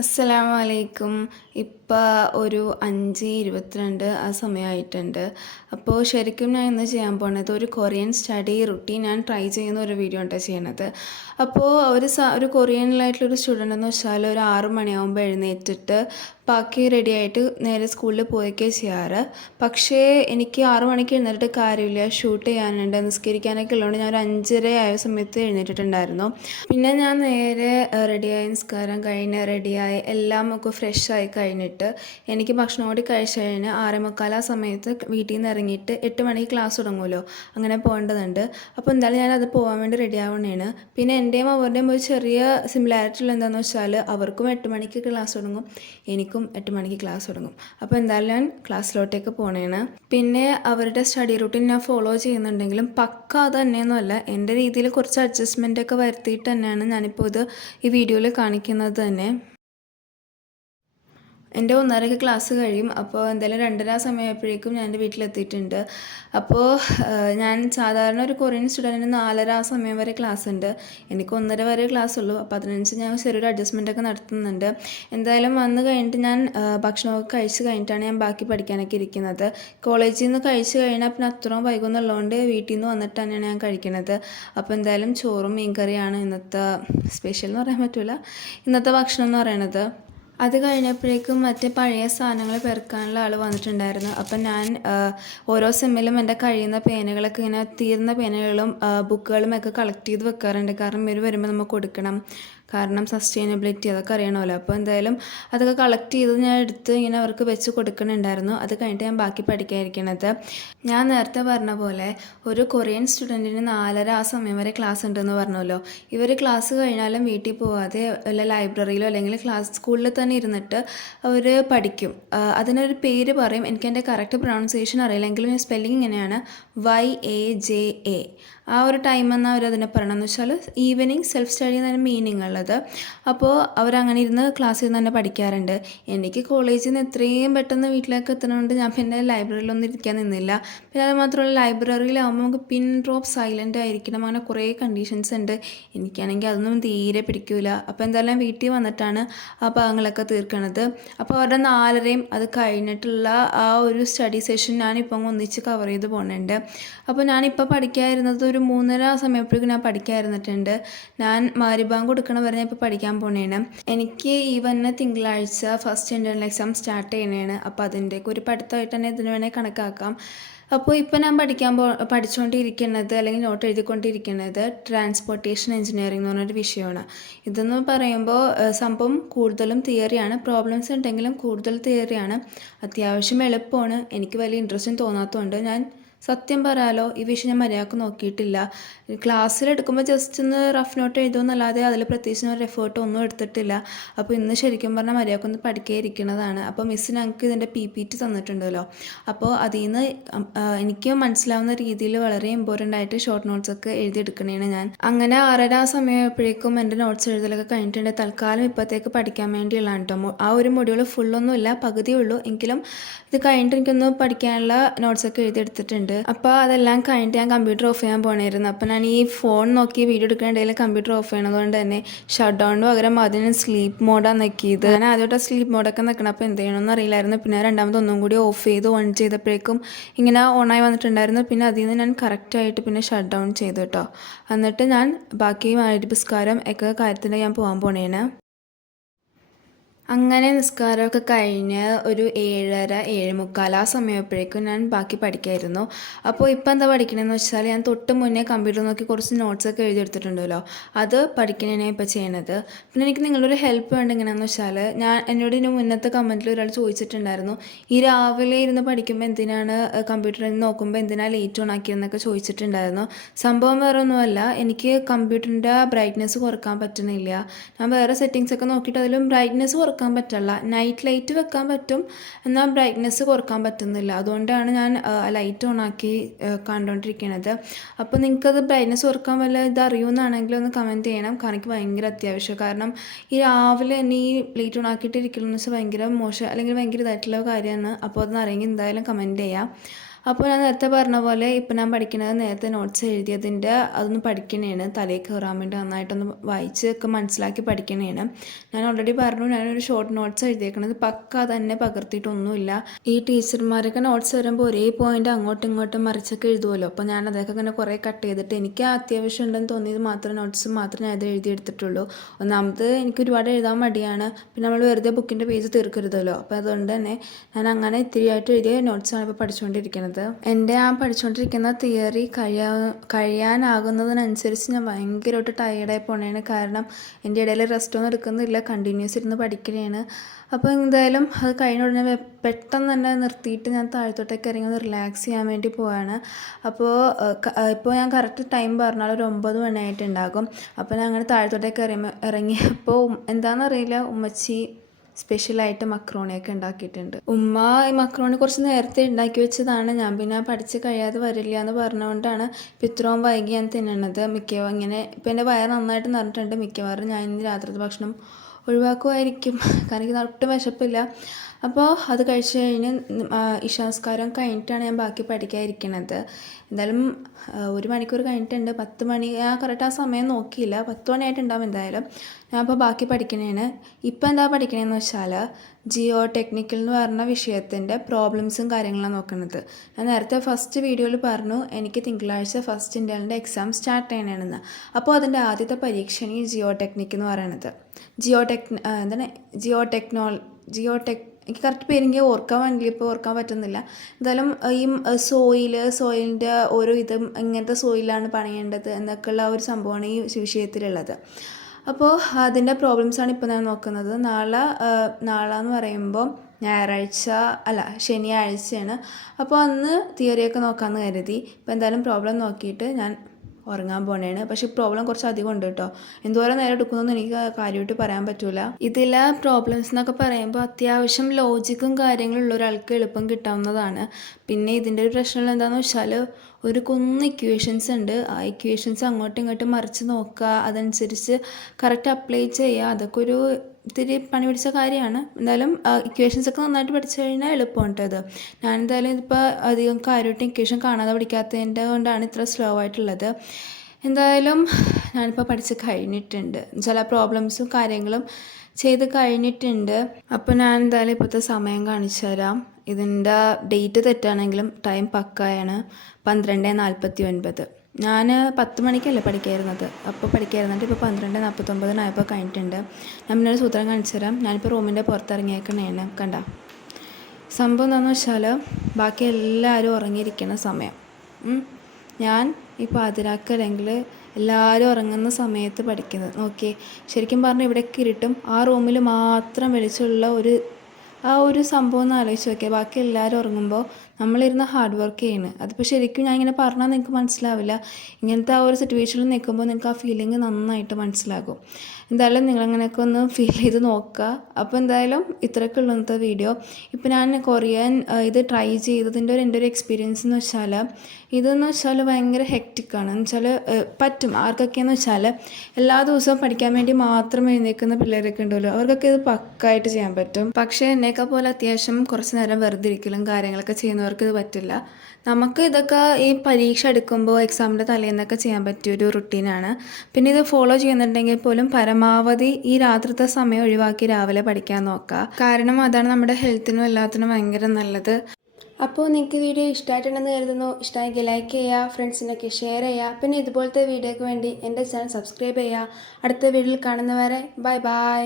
അസ്സലാമു അലൈക്കും. ഇപ്പോൾ ഒരു 5:22 ആ സമയമായിട്ടുണ്ട്. അപ്പോൾ ശരിക്കും ഞാൻ ഇന്ന് ചെയ്യാൻ പോണത് ഒരു കൊറിയൻ സ്റ്റഡി റുട്ടീൻ ഞാൻ ട്രൈ ചെയ്യുന്ന ഒരു വീഡിയോ ആണ് ചെയ്യണത്. അപ്പോൾ ഒരു കൊറിയനിലായിട്ടുള്ളൊരു സ്റ്റുഡൻ്റ് എന്ന് വെച്ചാൽ ഒരു 6 മണിയാകുമ്പോൾ എഴുന്നേറ്റിട്ട് ബാക്കി റെഡിയായിട്ട് നേരെ സ്കൂളിൽ പോയൊക്കെ ചെയ്യാറ്. പക്ഷേ എനിക്ക് 6 മണിക്ക് എഴുന്നേറ്റിട്ട് കാര്യമില്ല, ഷൂട്ട് ചെയ്യാനുണ്ട്, നിസ്കരിക്കാനൊക്കെ ഉള്ളതുകൊണ്ട് ഞാൻ ഒരു 5:30 ആയ സമയത്ത് എഴുന്നേറ്റിട്ടുണ്ടായിരുന്നു. പിന്നെ ഞാൻ നേരെ റെഡിയായി, നിസ്കാരം കഴിഞ്ഞ് റെഡിയായി എല്ലാം ഒക്കെ ഫ്രഷായി കഴിഞ്ഞിട്ട് എനിക്ക് ഭക്ഷണം കൂടി കഴിച്ച് കഴിഞ്ഞ് 6:45 ആ സമയത്ത് വീട്ടിൽ നിന്ന് ഇറങ്ങിയിട്ട് 8 മണിക്ക് ക്ലാസ് തുടങ്ങുമല്ലോ, അങ്ങനെ പോകേണ്ടതുണ്ട്. അപ്പോൾ എന്തായാലും ഞാനത് പോകാൻ വേണ്ടി റെഡി ആവണേണ്. പിന്നെ എൻ്റെയും അവരുടെയും ഒരു ചെറിയ സിമിലാരിറ്റി ഉള്ള എന്താണെന്ന് വെച്ചാൽ അവർക്കും 8 മണിക്ക് ക്ലാസ് തുടങ്ങും, എനിക്കും 8 മണിക്ക് ക്ലാസ് തുടങ്ങും. അപ്പോൾ എന്തായാലും ഞാൻ ക്ലാസ്സിലോട്ടേക്ക് പോണേണ്. പിന്നെ അവരുടെ സ്റ്റഡി റൂട്ടീൻ ഞാൻ ഫോളോ ചെയ്യുന്നുണ്ടെങ്കിലും പക്ക അത് തന്നെയൊന്നുമല്ല, എൻ്റെ രീതിയിൽ കുറച്ച് അഡ്ജസ്റ്റ്മെൻ്റ് ഒക്കെ വരുത്തിയിട്ട് തന്നെയാണ് ഞാനിപ്പോൾ ഈ വീഡിയോയിൽ കാണിക്കുന്നത് തന്നെ. എൻ്റെ 1:30ക്ക് ക്ലാസ് കഴിയും. അപ്പോൾ എന്തായാലും 2:30 സമയമായപ്പോഴേക്കും ഞാൻ എൻ്റെ വീട്ടിലെത്തിയിട്ടുണ്ട്. അപ്പോൾ ഞാൻ സാധാരണ ഒരു കൊറിയൻ സ്റ്റുഡൻറ്റിന് 4:30 ആ സമയം വരെ ക്ലാസ് ഉണ്ട്. എനിക്ക് 1:30 വരെ ക്ലാസ് ഉള്ളൂ. അപ്പോൾ അതിനനുസരിച്ച് ഞാൻ ചെറിയൊരു അഡ്ജസ്റ്റ്മെൻ്റൊക്കെ നടത്തുന്നുണ്ട്. എന്തായാലും വന്ന് കഴിഞ്ഞിട്ട് ഞാൻ ഭക്ഷണമൊക്കെ കഴിച്ച് കഴിഞ്ഞിട്ടാണ് ഞാൻ ബാക്കി പഠിക്കാനൊക്കെ ഇരിക്കുന്നത്. കോളേജിൽ നിന്ന് കഴിച്ച് കഴിഞ്ഞാൽ പിന്നെ അത്രയും വൈകുന്നുള്ളതുകൊണ്ട് വീട്ടിൽ നിന്ന് വന്നിട്ട് തന്നെയാണ് ഞാൻ കഴിക്കുന്നത്. അപ്പോൾ എന്തായാലും ചോറും മീൻകറിയാണ് ഇന്നത്തെ സ്പെഷ്യൽ എന്ന് പറയാൻ പറ്റില്ല, ഇന്നത്തെ ഭക്ഷണം എന്ന് പറയണത്. അത് കഴിഞ്ഞപ്പോഴേക്കും മറ്റേ പഴയ സാധനങ്ങൾ പെറുക്കാനുള്ള ആൾ വന്നിട്ടുണ്ടായിരുന്നു. അപ്പം ഞാൻ ഓരോ സെമ്മിലും എൻ്റെ കഴിയുന്ന പേനകളൊക്കെ ഇങ്ങനെ തീർന്ന പേനകളും ബുക്കുകളും ഒക്കെ കളക്ട് ചെയ്ത് വെക്കാറുണ്ട്. കാരണം ഇവർ വരുമ്പോൾ നമുക്ക് കൊടുക്കണം, കാരണം സസ്റ്റൈനബിലിറ്റി അതൊക്കെ അറിയണമല്ലോ. അപ്പോൾ എന്തായാലും അതൊക്കെ കളക്ട് ചെയ്ത് ഞാൻ എടുത്ത് ഇങ്ങനെ അവർക്ക് വെച്ച് കൊടുക്കണുണ്ടായിരുന്നു. അത് കഴിഞ്ഞിട്ട് ഞാൻ ബാക്കി പഠിക്കാതിരിക്കണത്. ഞാൻ നേരത്തെ പറഞ്ഞ പോലെ ഒരു കൊറിയൻ സ്റ്റുഡൻറ്റിന് 4:30 ആ സമയം വരെ ക്ലാസ് ഉണ്ടെന്ന് പറഞ്ഞല്ലോ. ഇവർ ക്ലാസ് കഴിഞ്ഞാലും വീട്ടിൽ പോവാതെ വല്ല ലൈബ്രറിയിലോ അല്ലെങ്കിൽ സ്കൂളിൽ തന്നെ ഇരുന്നിട്ട് അവർ പഠിക്കും. അതിനൊരു പേര് പറയും, എനിക്ക് എൻ്റെ കറക്റ്റ് പ്രൊണൗൺസിയേഷൻ അറിയില്ലെങ്കിലും സ്പെല്ലിംഗ് ഇങ്ങനെയാണ് YAJA. ആ ഒരു ടൈം എന്നാൽ അവരതിനെ പറയണമെന്ന് വെച്ചാൽ ഈവനിങ് സെൽഫ് സ്റ്റഡി എന്നാണ് മീനിങ് ഉള്ളത്. അപ്പോൾ അവരങ്ങനെ ഇരുന്ന് ക്ലാസ്സിൽ നിന്ന് തന്നെ പഠിക്കാറുണ്ട്. എനിക്ക് കോളേജിൽ നിന്ന് എത്രയും പെട്ടെന്ന് വീട്ടിലേക്ക് എത്തുന്നതുകൊണ്ട് ഞാൻ പിന്നെ ലൈബ്രറിയിലൊന്നും ഇരിക്കാൻ നിന്നില്ല. പിന്നെ അത് മാത്രമല്ല, ലൈബ്രറിയിലാകുമ്പോൾ നമുക്ക് പിൻ ഡ്രോപ്പ് സൈലൻ്റ് ആയിരിക്കണം, അങ്ങനെ കുറേ കണ്ടീഷൻസ് ഉണ്ട്. എനിക്കാണെങ്കിൽ അതൊന്നും തീരെ പിടിക്കില്ല. അപ്പോൾ എന്തായാലും വീട്ടിൽ വന്നിട്ടാണ് ആ ഭാഗങ്ങളൊക്കെ തീർക്കണത്. അപ്പോൾ അവരുടെ 4:30 അത് കഴിഞ്ഞിട്ടുള്ള ആ ഒരു സ്റ്റഡി സെഷൻ ഞാനിപ്പം ഒന്നിച്ച് കവർ ചെയ്ത് പോകുന്നുണ്ട്. അപ്പോൾ ഞാനിപ്പോൾ പഠിക്കാതിരുന്നത് ഒരു 3:30 സമയപ്പോഴേക്കും ഞാൻ പഠിക്കാതിരുന്നിട്ടുണ്ട്. ഞാൻ മാരിബാങ്ക് കൊടുക്കണ വരെ ഞാൻ ഇപ്പോൾ പഠിക്കാൻ പോണേണ്. എനിക്ക് ഈ വന്ന തിങ്കളാഴ്ച ഫസ്റ്റ് ഇൻ്റേണൽ എക്സാം സ്റ്റാർട്ട് ചെയ്യണേണ്. അപ്പോൾ അതിൻ്റെയൊക്കെ ഒരു പഠിത്തമായിട്ട് തന്നെ ഇതിന് വേണേൽ കണക്കാക്കാം. അപ്പോൾ ഇപ്പോൾ ഞാൻ പഠിച്ചുകൊണ്ടിരിക്കുന്നത് അല്ലെങ്കിൽ നോട്ട് എഴുതിക്കൊണ്ടിരിക്കുന്നത് ട്രാൻസ്പോർട്ടേഷൻ എഞ്ചിനീയറിംഗ് എന്ന് പറഞ്ഞൊരു വിഷയമാണ്. ഇതെന്ന് പറയുമ്പോൾ സംഭവം കൂടുതലും തിയറിയാണ്, പ്രോബ്ലംസ് ഉണ്ടെങ്കിലും കൂടുതൽ തിയറിയാണ്. അത്യാവശ്യം എളുപ്പമാണ്. എനിക്ക് വലിയ ഇൻട്രസ്റ്റും തോന്നാത്തതുകൊണ്ട് ഞാൻ സത്യം പറയാലോ ഈ വിഷയം ഞാൻ മര്യാദക്ക് നോക്കിയിട്ടില്ല. ക്ലാസ്സിലെടുക്കുമ്പോൾ ജസ്റ്റ് ഒന്ന് റഫ് നോട്ട് എഴുതുമെന്നല്ലാതെ അതിൽ പ്രത്യേകിച്ച് ഒരു എഫേർട്ട് ഒന്നും എടുത്തിട്ടില്ല. അപ്പോൾ ഇന്ന് ശരിക്കും പറഞ്ഞാൽ മര്യാദക്കൊന്ന് പഠിക്കാതിരിക്കുന്നതാണ്. അപ്പോൾ മിസ് ഞങ്ങൾക്ക് ഇതിൻ്റെ PPT തന്നിട്ടുണ്ടല്ലോ. അപ്പോൾ അതിൽ നിന്ന് എനിക്ക് മനസ്സിലാവുന്ന രീതിയിൽ വളരെ ഇമ്പോർട്ടൻ്റ് ആയിട്ട് ഷോർട്ട് നോട്ട്സൊക്കെ എഴുതിയെടുക്കണേണ് ഞാൻ. അങ്ങനെ 6:30 ആ സമയമായപ്പോഴേക്കും എൻ്റെ നോട്ട്സ് എഴുതലൊക്കെ കഴിഞ്ഞിട്ടുണ്ട്. തൽക്കാലം ഇപ്പോഴത്തേക്ക് പഠിക്കാൻ വേണ്ടിയുള്ളതാണ് കേട്ടോ. ആ ഒരു മൊഡ്യൂൾ ഫുള്ളൊന്നുമില്ല, പകുതിയേ ഉള്ളൂ. എങ്കിലും ഇത് കഴിഞ്ഞിട്ട് എനിക്കൊന്ന് പഠിക്കാനുള്ള നോട്ട്സൊക്കെ എഴുതിയെടുത്തിട്ടുണ്ട്. അപ്പോൾ അതെല്ലാം കഴിഞ്ഞിട്ട് ഞാൻ കമ്പ്യൂട്ടർ ഓഫ് ചെയ്യാൻ പോകണമായിരുന്നു. അപ്പോൾ ഞാൻ ഈ ഫോൺ നോക്കി വീഡിയോ എടുക്കണതിൽ കമ്പ്യൂട്ടർ ഓഫ് ചെയ്യണതുകൊണ്ട് തന്നെ ഷട്ട് ഡൗണിന് പകരം അതിന് സ്ലീപ്പ് മോഡാണ് നിൽക്കിയത്. ഞാൻ ആദ്യമായിട്ട് സ്ലീപ്പ് മോഡൊക്കെ നിൽക്കണം. അപ്പോൾ എന്ത് ചെയ്യണമെന്ന് അറിയില്ലായിരുന്നു. പിന്നെ രണ്ടാമത് ഒന്നും കൂടി ഓഫ് ചെയ്ത് ഓൺ ചെയ്തപ്പോഴേക്കും ഇങ്ങനെ ഓണായി വന്നിട്ടുണ്ടായിരുന്നു. പിന്നെ അതിൽ നിന്ന് ഞാൻ കറക്റ്റായിട്ട് പിന്നെ ഷട്ട് ഡൗൺ ചെയ്തു കേട്ടോ. എന്നിട്ട് ഞാൻ ബാക്കി നിസ്കാരം ഒക്കെ കാര്യത്തിന് ഞാൻ പോകാൻ പോണേന്. അങ്ങനെ നിസ്കാരമൊക്കെ കഴിഞ്ഞ് ഒരു 7:30 7:45 ആ സമയപ്പോഴേക്കും ഞാൻ ബാക്കി പഠിക്കായിരുന്നു. അപ്പോൾ ഇപ്പോൾ എന്താ പഠിക്കണമെന്ന് വെച്ചാൽ ഞാൻ തൊട്ട് മുന്നേ കമ്പ്യൂട്ടർ നോക്കി കുറച്ച് നോട്ട്സൊക്കെ എഴുതിയെടുത്തിട്ടുണ്ടല്ലോ, അത് പഠിക്കണേനെ ഇപ്പോൾ ചെയ്യണത്. പിന്നെ എനിക്ക് നിങ്ങളൊരു ഹെൽപ്പ് വേണ്ട. എങ്ങനെയാണെന്ന് വെച്ചാൽ എന്നോട് ഇതിന് മുന്നത്തെ കമൻറ്റിൽ ഒരാൾ ചോദിച്ചിട്ടുണ്ടായിരുന്നു, ഈ രാവിലെ ഇരുന്ന് പഠിക്കുമ്പോൾ എന്തിനാണ് കമ്പ്യൂട്ടറിൽ നോക്കുമ്പോൾ എന്തിനാണ് ലേറ്റ് ഓൺ ആക്കിയെന്നൊക്കെ ചോദിച്ചിട്ടുണ്ടായിരുന്നു. സംഭവം വേറെ ഒന്നുമല്ല, എനിക്ക് കമ്പ്യൂട്ടറിൻ്റെ ബ്രൈറ്റ്നെസ് കുറക്കാൻ പറ്റുന്നില്ല. ഞാൻ വേറെ സെറ്റിങ്സൊക്കെ നോക്കിയിട്ട് അതിലും ബ്രൈറ്റ്നെസ് കുറക്കാൻ പറ്റില്ല. നൈറ്റ് ലൈറ്റ് വെക്കാൻ പറ്റും, എന്നാൽ ബ്രൈറ്റ്നെസ് കുറക്കാൻ പറ്റുന്നില്ല. അതുകൊണ്ടാണ് ഞാൻ ലൈറ്റ് ഓൺ ആക്കി കണ്ടുകൊണ്ടിരിക്കുന്നത്. അപ്പോൾ നിങ്ങൾക്കത് ബ്രൈറ്റ്നെസ് കുറക്കാൻ വല്ല ഇത് അറിയുമെന്നാണെങ്കിൽ ഒന്ന് കമൻറ്റ് ചെയ്യണം. കാരണം എനിക്ക് ഭയങ്കര അത്യാവശ്യം. കാരണം ഈ രാവിലെ തന്നെ ഈ ലൈറ്റ് ഓൺ ആക്കിയിട്ട് ഇരിക്കണമെന്ന് വെച്ചാൽ ഭയങ്കര മോശം അല്ലെങ്കിൽ ഭയങ്കര ഇതായിട്ടുള്ള കാര്യമാണ്. അപ്പോൾ അതൊന്ന് അറിയെങ്കിൽ എന്തായാലും കമൻറ്റ് ചെയ്യാം. അപ്പോൾ ഞാൻ നേരത്തെ പറഞ്ഞ പോലെ ഇപ്പം ഞാൻ പഠിക്കുന്നത് നേരത്തെ നോട്ട്സ് എഴുതിയതിൻ്റെ അതൊന്ന് പഠിക്കണേണ്, തലയിൽ കയറാൻ വേണ്ടി നന്നായിട്ടൊന്ന് വായിച്ച് ഒക്കെ മനസ്സിലാക്കി പഠിക്കണേണ്. ഞാൻ ഓൾറെഡി പറഞ്ഞു, ഞാനൊരു ഷോർട്ട് നോട്ട്സ് എഴുതിയേക്കണത് പക്ക തന്നെ പകർത്തിയിട്ടൊന്നുമില്ല. ഈ ടീച്ചർമാരൊക്കെ നോട്ട്സ് വരുമ്പോൾ ഒരേ പോയിന്റ് അങ്ങോട്ടും ഇങ്ങോട്ടും മറിച്ചൊക്കെ എഴുതുമല്ലോ. അപ്പോൾ ഞാൻ അതൊക്കെ ഇങ്ങനെ കുറേ കട്ട് ചെയ്തിട്ട് എനിക്ക് അത്യാവശ്യം ഉണ്ടെന്ന് തോന്നിയത് മാത്രം നോട്ട്സ് മാത്രമേ ഞാൻ ഇത് എഴുതിയെടുത്തിട്ടുള്ളൂ. ഒന്നാമത് എനിക്ക് ഒരുപാട് എഴുതാൻ മടിയാണ്, പിന്നെ നമ്മൾ വെറുതെ ബുക്കിൻ്റെ പേജ് തീർക്കരുതല്ലോ. അപ്പോൾ അതുകൊണ്ട് തന്നെ ഞാൻ അങ്ങനെ ഇത്തിരിയായിട്ട് എഴുതിയ നോട്ട്സാണ് ഇപ്പോൾ പഠിച്ചുകൊണ്ടിരിക്കുന്നത്. എൻ്റെ ആ പഠിച്ചുകൊണ്ടിരിക്കുന്ന തിയറി കഴിയാനാകുന്നതിനനുസരിച്ച് ഞാൻ ഭയങ്കരമായിട്ട് ടയേർഡായി പോണേണ്. കാരണം എൻ്റെ ഇടയിൽ റെസ്റ്റ് ഒന്നും എടുക്കുന്നില്ല, കണ്ടിന്യൂസ് ഇരുന്ന് പഠിക്കണേണ്. അപ്പോൾ എന്തായാലും അത് കഴിഞ്ഞ ഉടനെ പെട്ടെന്ന് തന്നെ നിർത്തിയിട്ട് ഞാൻ താഴത്തോട്ടേക്ക് ഇറങ്ങി ഒന്ന് റിലാക്സ് ചെയ്യാൻ വേണ്ടി പോവാണ്. അപ്പോൾ ഇപ്പോൾ ഞാൻ കറക്റ്റ് ടൈം പറഞ്ഞാൽ ഒരു 9 മണിയായിട്ടുണ്ടാകും. അപ്പോൾ ഞാൻ അങ്ങനെ താഴത്തോട്ടേക്ക് ഇറങ്ങിയപ്പോൾ എന്താണെന്നറിയില്ല, ഉമ്മച്ചി സ്പെഷ്യലായിട്ട് മക്രോണിയൊക്കെ ഉണ്ടാക്കിയിട്ടുണ്ട്. ഉമ്മ ഈ മക്രോണി കുറച്ച് നേരത്തെ ഉണ്ടാക്കി വെച്ചതാണ്. ഞാൻ പിന്നെ പഠിച്ച് കഴിയാതെ വരില്ല എന്ന് പറഞ്ഞുകൊണ്ടാണ് ഇപ്പം ഇത്രയും വൈകി ഞാൻ തിന്നണത്. മിക്കവാറും ഇങ്ങനെ ഇപ്പം എൻ്റെ വയറ് നന്നായിട്ട് നിറഞ്ഞിട്ടുണ്ട്. മിക്കവാറും ഞാൻ ഇന്ന് രാത്രിത്തെ ഭക്ഷണം ഒഴിവാക്കുമായിരിക്കും, കാരണം എനിക്ക് ഒട്ടും വിശപ്പില്ല. അപ്പോൾ അത് കഴിച്ച് കഴിഞ്ഞ് ഇശാസ്കാരം കഴിഞ്ഞിട്ടാണ് ഞാൻ ബാക്കി പഠിക്കാതിരിക്കണത്. എന്തായാലും 1 മണിക്കൂർ കഴിഞ്ഞിട്ടുണ്ട്. 10 മണി, ഞാൻ കറക്റ്റ് ആ സമയം നോക്കിയില്ല, 10 മണിയായിട്ടുണ്ടാവും എന്തായാലും. ഞാൻ അപ്പോൾ ബാക്കി പഠിക്കണേണ്. ഇപ്പം എന്താ പഠിക്കണേന്ന് വെച്ചാൽ ജിയോ ടെക്നിക്കൽ എന്ന് പറഞ്ഞ വിഷയത്തിൻ്റെ പ്രോബ്ലംസും കാര്യങ്ങളാണ് നോക്കുന്നത്. ഞാൻ നേരത്തെ ഫസ്റ്റ് വീഡിയോയിൽ പറഞ്ഞു എനിക്ക് തിങ്കളാഴ്ച ഫസ്റ്റ് ഇൻ്റർണലിൻ്റെ എക്സാം സ്റ്റാർട്ട് ചെയ്യണമെന്ന്. അപ്പോൾ അതിൻ്റെ ആദ്യത്തെ പരീക്ഷയാണ് ഈ ജിയോ ടെക്നിക്ക് എന്ന് പറയുന്നത്. എനിക്ക് കറക്റ്റ് പേരെങ്കിൽ ഓർക്കാൻ വേണ്ടി ഇപ്പോൾ ഓർക്കാൻ പറ്റുന്നില്ല. എന്തായാലും ഈ സോയിലിൻ്റെ ഓരോ ഇതും എങ്ങനത്തെ സോയിലാണ് പണിയേണ്ടത് എന്നൊക്കെയുള്ള ഒരു സംഭവമാണ് ഈ വിഷയത്തിലുള്ളത്. അപ്പോൾ അതിൻ്റെ പ്രോബ്ലംസാണ് ഇപ്പോൾ ഞാൻ നോക്കുന്നത്. നാളെ എന്ന് പറയുമ്പോൾ ശനിയാഴ്ചയാണ്. അപ്പോൾ അന്ന് തിയറിയൊക്കെ നോക്കാമെന്ന് കരുതി. ഇപ്പോൾ എന്തായാലും പ്രോബ്ലം നോക്കിയിട്ട് ഞാൻ ഉറങ്ങാൻ പോണേണ്. പക്ഷെ പ്രോബ്ലം കുറച്ച് അധികം ഉണ്ട് കേട്ടോ. എന്തോരം നേരം എടുക്കുന്നൊന്നും എനിക്ക് കാര്യമായിട്ട് പറയാൻ പറ്റില്ല. ഇതിലെ പ്രോബ്ലംസ് എന്നൊക്കെ പറയുമ്പോൾ അത്യാവശ്യം ലോജിക്കും കാര്യങ്ങളും ഉള്ള ഒരാൾക്ക് എളുപ്പം കിട്ടാവുന്നതാണ്. പിന്നെ ഇതിൻ്റെ ഒരു പ്രശ്നം എന്താണെന്ന് വെച്ചാൽ ഒരു കുന്ന് ഇക്വേഷൻസ് ഉണ്ട്. ആ ഇക്വേഷൻസ് അങ്ങോട്ടും ഇങ്ങോട്ടും മറിച്ച് നോക്കുക, അതനുസരിച്ച് കറക്റ്റ് അപ്ലൈ ചെയ്യുക, അതൊക്കെ ഒരു ഇത്തിരി പണി പിടിച്ച കാര്യമാണ്. എന്തായാലും ഇക്വേഷൻസൊക്കെ നന്നായിട്ട് പഠിച്ചു കഴിഞ്ഞാൽ എളുപ്പമാണ് കേട്ടോ ഇത്. ഞാൻ എന്തായാലും ഇതിപ്പോൾ അധികം കാര്യമായിട്ട് ഇക്വേഷൻ കാണാതെ പഠിക്കാത്തതിൻ്റെ കൊണ്ടാണ് ഇത്ര സ്ലോ ആയിട്ടുള്ളത്. എന്തായാലും ഞാനിപ്പോൾ പഠിച്ച് കഴിഞ്ഞിട്ടുണ്ട്, ചില പ്രോബ്ലംസും കാര്യങ്ങളും ചെയ്ത് കഴിഞ്ഞിട്ടുണ്ട്. അപ്പോൾ ഞാൻ എന്തായാലും ഇപ്പോഴത്തെ സമയം കാണിച്ചു തരാം. ഇതിൻ്റെ ഡേറ്റ് തെറ്റാണെങ്കിലും ടൈം പക്കായാണ് 12:49. ഞാൻ 10 മണിക്കല്ലേ പഠിക്കായിരുന്നത്, അപ്പോൾ പഠിക്കായിരുന്നിട്ട് ഇപ്പോൾ 12:49 കഴിഞ്ഞിട്ടുണ്ട്. ഞാൻ പിന്നെ ഒരു സൂത്രം കാണിച്ചു തരാം. ഞാനിപ്പോൾ റൂമിൻ്റെ പുറത്തിറങ്ങിയേക്കണേണ്, കണ്ട സംഭവം എന്താണെന്ന് വെച്ചാൽ ബാക്കി എല്ലാവരും ഉറങ്ങിയിരിക്കുന്ന സമയം, ഞാൻ ഈ പാതിരാക്ക് അല്ലെങ്കിൽ എല്ലാവരും ഉറങ്ങുന്ന സമയത്ത് പഠിക്കുന്നത്. ഓക്കെ, ശരിക്കും പറഞ്ഞാൽ ഇവിടേക്ക് ഇരുട്ടും, ആ റൂമിൽ മാത്രം വെളിച്ചമുള്ള ഒരു സംഭവം ഒന്ന് ആലോചിച്ച് നോക്കിയാൽ ബാക്കി എല്ലാവരും ഉറങ്ങുമ്പോൾ നമ്മളിരുന്ന് ഹാർഡ് വർക്ക് ചെയ്യുന്നത്. അതിപ്പോൾ ശരിക്കും ഞാൻ ഇങ്ങനെ പറഞ്ഞാൽ നിങ്ങൾക്ക് മനസ്സിലാവില്ല. ഇങ്ങനത്തെ ആ ഒരു സിറ്റുവേഷനിൽ നിൽക്കുമ്പോൾ നിങ്ങൾക്ക് ആ ഫീലിംഗ് നന്നായിട്ട് മനസ്സിലാകും. എന്തായാലും നിങ്ങളങ്ങനെയൊക്കെ ഒന്ന് ഫീൽ ചെയ്ത് നോക്കുക. അപ്പോൾ എന്തായാലും ഇത്രയൊക്കെ ഉള്ളൂ ഇന്നത്തെ വീഡിയോ. ഇപ്പോൾ ഞാൻ കൊറിയൻ ഇത് ട്രൈ ചെയ്തതിൻ്റെ എൻ്റെ ഒരു എക്സ്പീരിയൻസ് എന്ന് വെച്ചാൽ ഇതെന്ന് വെച്ചാൽ ഭയങ്കര ഹെക്റ്റിക്കാണ്. എന്ന് വെച്ചാൽ പറ്റും ആർക്കൊക്കെയെന്ന് വെച്ചാൽ എല്ലാ ദിവസവും പഠിക്കാൻ വേണ്ടി മാത്രം എഴുന്നേൽക്കുന്ന പിള്ളേരൊക്കെ ഉണ്ടല്ലോ, അവർക്കൊക്കെ ഇത് പക്കായിട്ട് ചെയ്യാൻ പറ്റും. പക്ഷേ എന്നെയൊക്കെ പോലെ അത്യാവശ്യം കുറച്ച് നേരം വെറുതെ ഇരിക്കലും കാര്യങ്ങളൊക്കെ ചെയ്യുന്നവർക്ക് ഇത് പറ്റില്ല. നമുക്ക് ഇതൊക്കെ ഈ പരീക്ഷ എടുക്കുമ്പോൾ എക്സാമിൻ്റെ തലേന്നൊക്കെ ചെയ്യാൻ പറ്റിയൊരു റുട്ടീനാണ്. പിന്നെ ഇത് ഫോളോ ചെയ്യുന്നുണ്ടെങ്കിൽ പോലും പരമാവധി ഈ രാത്രിത്തെ സമയം ഒഴിവാക്കി രാവിലെ പഠിക്കാൻ നോക്കുക. കാരണം അതാണ് നമ്മുടെ ഹെൽത്തിനും എല്ലാത്തിനും ഭയങ്കര നല്ലത്. അപ്പോൾ നിങ്ങൾക്ക് വീഡിയോ ഇഷ്ടമായിട്ടുണ്ടെന്ന് കരുതുന്നു. ഇഷ്ടമായെങ്കിൽ ലൈക്ക് ചെയ്യുക, ഫ്രണ്ട്സിനൊക്കെ ഷെയർ ചെയ്യുക. പിന്നെ ഇതുപോലത്തെ വീഡിയോയ്ക്ക് വേണ്ടി എൻ്റെ ചാനൽ സബ്സ്ക്രൈബ് ചെയ്യുക. അടുത്ത വീഡിയോയിൽ കാണുന്നവരെ ബൈ ബൈ.